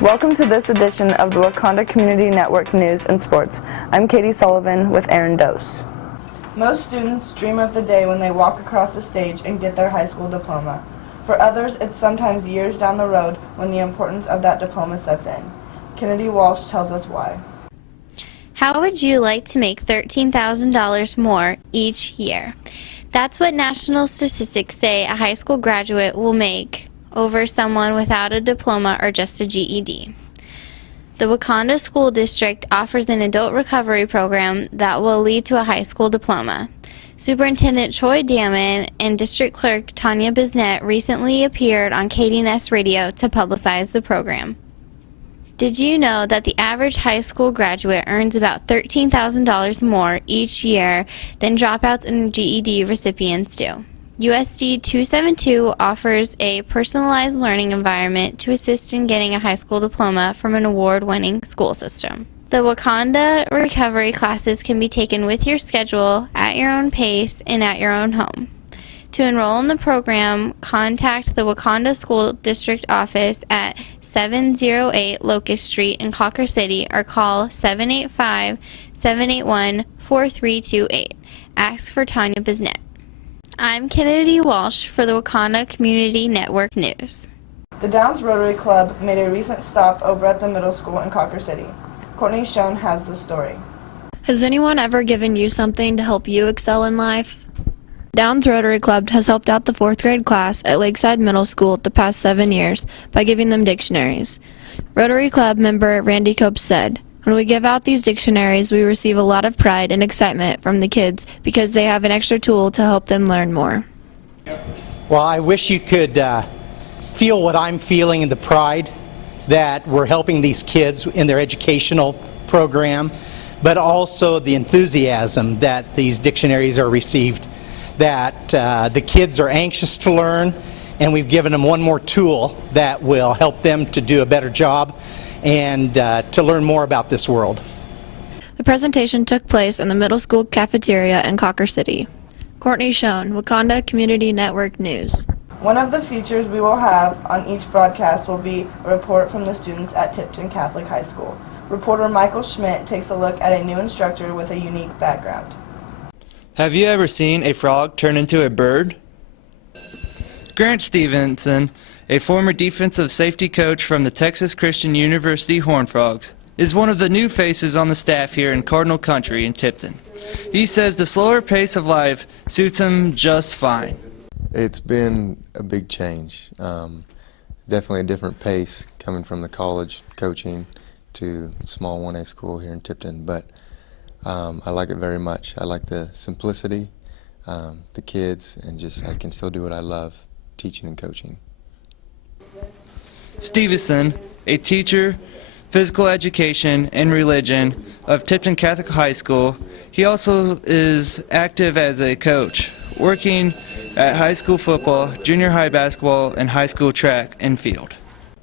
Welcome to this edition of the Waconda Community Network News and Sports. I'm Katie Sullivan with Aaron Dose. Most students dream of the day when they walk across the stage and get their high school diploma. For others, it's sometimes years down the road when the importance of that diploma sets in. Kennedy Walsh tells us why. How would you like to make $13,000 more each year? That's what national statistics say a high school graduate will make over someone without a diploma or just a GED. The Waconda School District offers an adult recovery program that will lead to a high school diploma. Superintendent Troy Damon and District Clerk Tanya Bisnet recently appeared on KDNS Radio to publicize the program. Did you know that the average high school graduate earns about $13,000 more each year than dropouts and GED recipients do? USD 272 offers a personalized learning environment to assist in getting a high school diploma from an award-winning school system. The Waconda recovery classes can be taken with your schedule, at your own pace, and at your own home. To enroll in the program, contact the Waconda School District office at 708 Locust Street in Cawker City or call 785-781-4328. Ask for Tanya Bisnet. I'm Kennedy Walsh for the Waconda Community Network News. The Downs Rotary Club made a recent stop over at the middle school in Cawker City. Courtney Schoen has the story. Has anyone ever given you something to help you excel in life? Downs Rotary Club has helped out the 4th grade class at Lakeside Middle School the past 7 years by giving them dictionaries. Rotary Club member Randy Cope said, "When we give out these dictionaries, we receive a lot of pride and excitement from the kids because they have an extra tool to help them learn more." Well, I wish you could feel what I'm feeling and the pride that we're helping these kids in their educational program, but also the enthusiasm that these dictionaries are received, that the kids are anxious to learn, and we've given them one more tool that will help them to do a better job and to learn more about this world. The presentation took place in the middle school cafeteria in Cawker City. Courtney Schoen, Waconda Community Network News. One of the features we will have on each broadcast will be a report from the students at Tipton Catholic High School. Reporter Michael Schmidt takes a look at a new instructor with a unique background. Have you ever seen a frog turn into a bird? Grant Stevenson, a former defensive safety coach from the Texas Christian University Horned Frogs, is one of the new faces on the staff here in Cardinal Country in Tipton. He says the slower pace of life suits him just fine. It's been a big change. Definitely a different pace coming from the college coaching to small 1A school here in Tipton, but I like it very much. I like the simplicity, the kids, and just I can still do what I love, teaching and coaching. Stevenson, a teacher, physical education, and religion of Tipton Catholic High School, he also is active as a coach, working at high school football, junior high basketball, and high school track and field.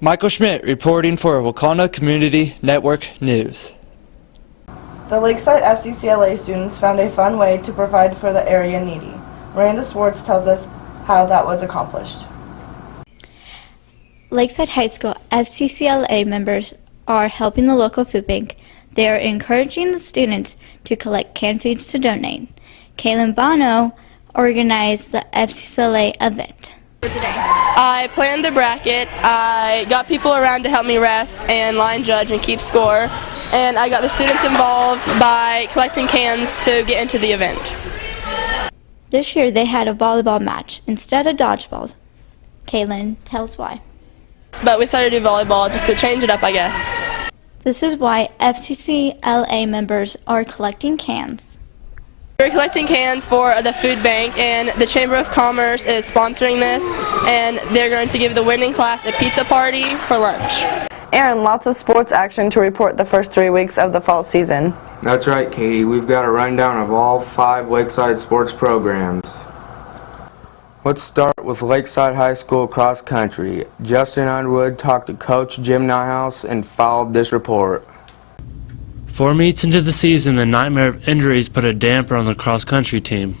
Michael Schmidt reporting for Waconda Community Network News. The Lakeside FCCLA students found a fun way to provide for the area needy. Miranda Swartz tells us how that was accomplished. Lakeside High School FCCLA members are helping the local food bank. They are encouraging the students to collect canned foods to donate. Kaylin Bono organized the FCCLA event. I planned the bracket, I got people around to help me ref and line judge and keep score, and I got the students involved by collecting cans to get into the event. This year they had a volleyball match instead of dodgeballs. Kaylin tells why. But we started to do volleyball just to change it up, I guess. This is why FCCLA members are collecting cans. We're collecting cans for the food bank, and the Chamber of Commerce is sponsoring this, and they're going to give the winning class a pizza party for lunch. Aaron, lots of sports action to report the first 3 weeks of the fall season. That's right, Katie. We've got a rundown of all 5 Lakeside sports programs. Let's start with Lakeside High School cross country. Justin Underwood talked to Coach Jim Nyhouse and filed this report. 4 meets into the season, the nightmare of injuries put a damper on the cross-country team.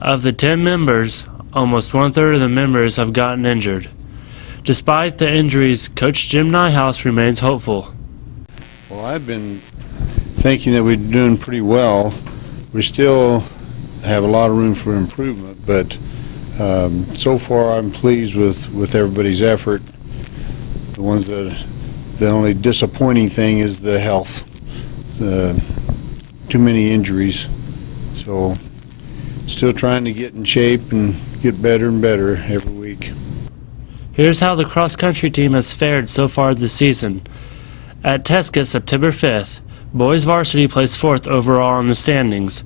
Of the 10 members, almost 1/3 of the members have gotten injured. Despite the injuries, Coach Jim Nyhouse remains hopeful. Well, I've been thinking that we're doing pretty well. We still have a lot of room for improvement, but so far I'm pleased with everybody's effort. The only disappointing thing is the health. Too many injuries. So still trying to get in shape and get better and better every week. Here's how the cross-country team has fared so far this season. At Tesket, September 5th, boys varsity placed 4th overall in the standings.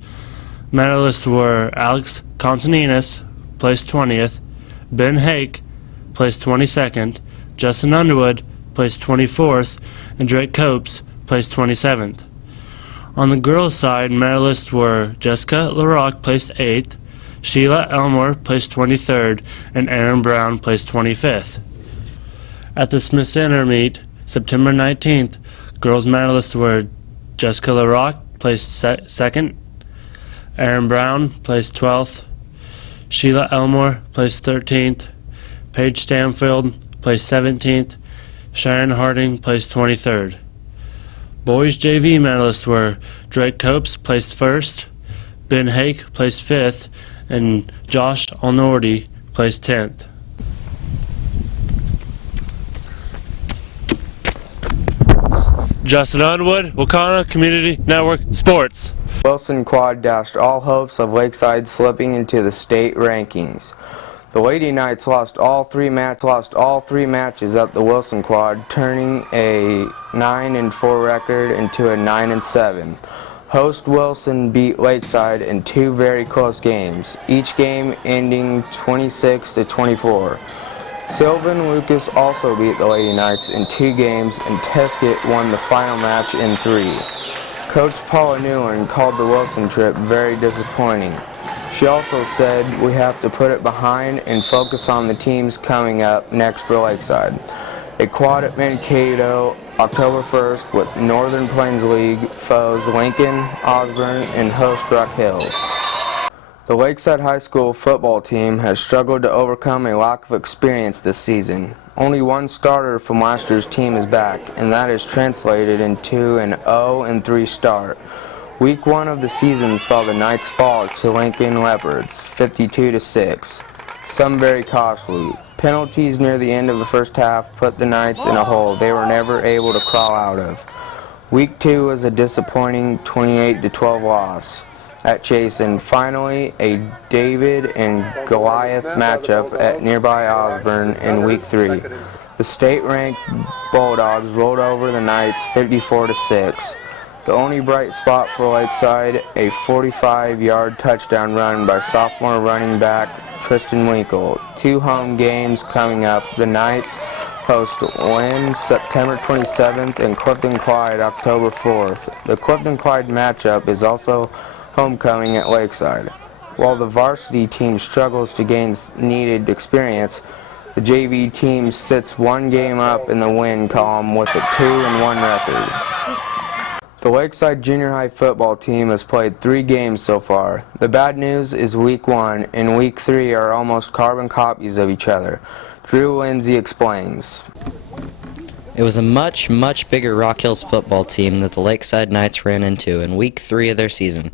Medalists were Alex Contaninas, placed 20th, Ben Hake, placed 22nd, Justin Underwood, placed 24th, and Drake Copes, placed 27th. On the girls' side, medalists were Jessica LaRock, placed 8th, Sheila Elmore, placed 23rd, and Aaron Brown, placed 25th. At the Smith Center meet, September 19th, girls' medalists were Jessica LaRock, placed 2nd, Aaron Brown, placed 12th, Sheila Elmore, placed 13th, Paige Stanfield, placed 17th, Sharon Harding, placed 23rd. Boys JV medalists were Drake Copes, placed 1st, Ben Hake, placed 5th, and Josh Alnordi, placed 10th. Justin Underwood, Waconda Community Network Sports. Wilson Quad dashed all hopes of Lakeside slipping into the state rankings. The Lady Knights lost all three matches at the Wilson Quad, turning a 9-4 record into a 9-7. Host Wilson beat Lakeside in 2 very close games, each game ending 26-24. Sylvan Lucas also beat the Lady Knights in 2 games, and Tesket won the final match in 3. Coach Paula Newland called the Wilson trip very disappointing. She also said, "We have to put it behind and focus on the teams coming up next for Lakeside." A quad at Mankato October 1st with Northern Plains League foes Lincoln, Osborne, and host Rock Hills. The Lakeside High School football team has struggled to overcome a lack of experience this season. Only one starter from last year's team is back, and that is translated into an 0-3 start. Week 1 of the season saw the Knights fall to Lincoln Leopards, 52-6. Some very costly. Penalties near the end of the first half put the Knights in a hole they were never able to crawl out of. Week 2 was a disappointing 28-12 loss at Chase, and finally a David and Goliath matchup at nearby Osborne in Week 3. The state-ranked Bulldogs rolled over the Knights 54-6. The only bright spot for Lakeside, a 45-yard touchdown run by sophomore running back Tristan Winkle. 2 home games coming up. The Knights host Lynn September 27th and Clifton Clyde October 4th. The Clifton Clyde matchup is also homecoming at Lakeside. While the varsity team struggles to gain needed experience, the JV team sits 1 game up in the win column with a 2-1 record. The Lakeside Junior High football team has played 3 games so far. The bad news is Week 1 and Week 3 are almost carbon copies of each other. Drew Lindsay explains. It was a much, much bigger Rock Hills football team that the Lakeside Knights ran into in Week 3 of their season.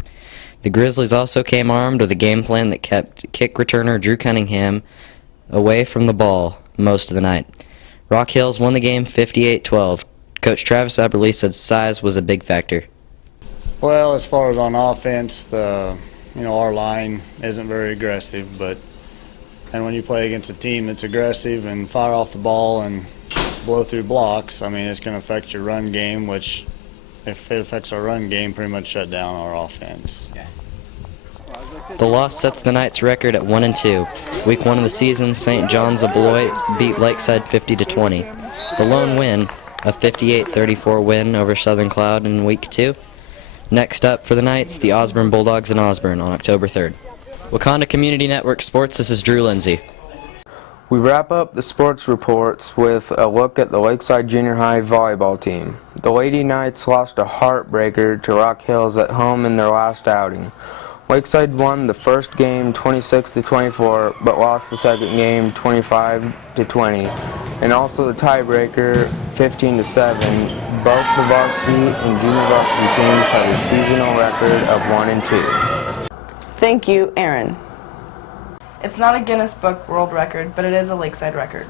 The Grizzlies also came armed with a game plan that kept kick returner Drew Cunningham away from the ball most of the night. Rock Hills won the game 58-12. Coach Travis Eberle said size was a big factor. Well, as far as on offense, our line isn't very aggressive, and when you play against a team that's aggressive and fire off the ball and blow through blocks, it's going to affect your run game, which if it affects our run game, pretty much shut down our offense. The loss sets the Knights' record at 1-2. Week 1 of the season, St. John's of Beloit beat Lakeside 50-20. The lone win, a 58-34 win over Southern Cloud in Week 2. Next up for the Knights, the Osborne Bulldogs in Osborne on October 3rd. Waconda Community Network Sports, this is Drew Lindsay. We wrap up the sports reports with a look at the Lakeside Junior High volleyball team. The Lady Knights lost a heartbreaker to Rock Hills at home in their last outing. Lakeside won the first game 26-24, but lost the second game 25-20, and also the tiebreaker 15-7. Both the varsity and junior varsity teams have a seasonal record of 1-2. Thank you, Aaron. It's not a Guinness Book World Record, but it is a Lakeside record.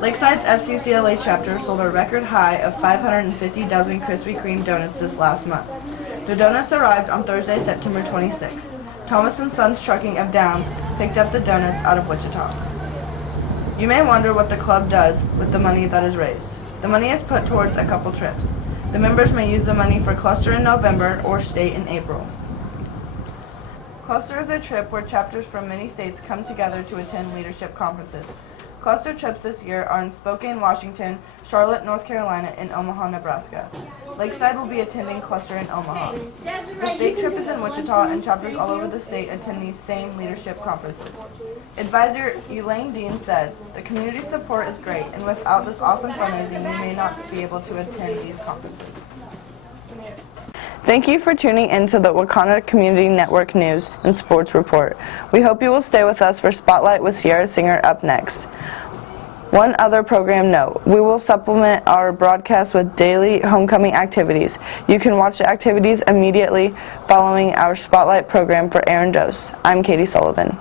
Lakeside's FCCLA chapter sold a record high of 550 dozen Krispy Kreme donuts this last month. The donuts arrived on Thursday, September 26th. Thomas & Sons Trucking of Downs picked up the donuts out of Wichita. You may wonder what the club does with the money that is raised. The money is put towards a couple trips. The members may use the money for Cluster in November or State in April. Cluster is a trip where chapters from many states come together to attend leadership conferences. Cluster trips this year are in Spokane, Washington, Charlotte, North Carolina, and Omaha, Nebraska. Lakeside will be attending Cluster in Omaha. The state trip is in Wichita, and chapters all over the state attend these same leadership conferences. Advisor Elaine Dean says, "The community support is great, and without this awesome fundraising, we may not be able to attend these conferences." Thank you for tuning into the Waconda Community Network News and Sports Report. We hope you will stay with us for Spotlight with Sierra Singer up next. One other program note, we will supplement our broadcast with daily homecoming activities. You can watch the activities immediately following our Spotlight program. For Aaron Dose, I'm Katie Sullivan.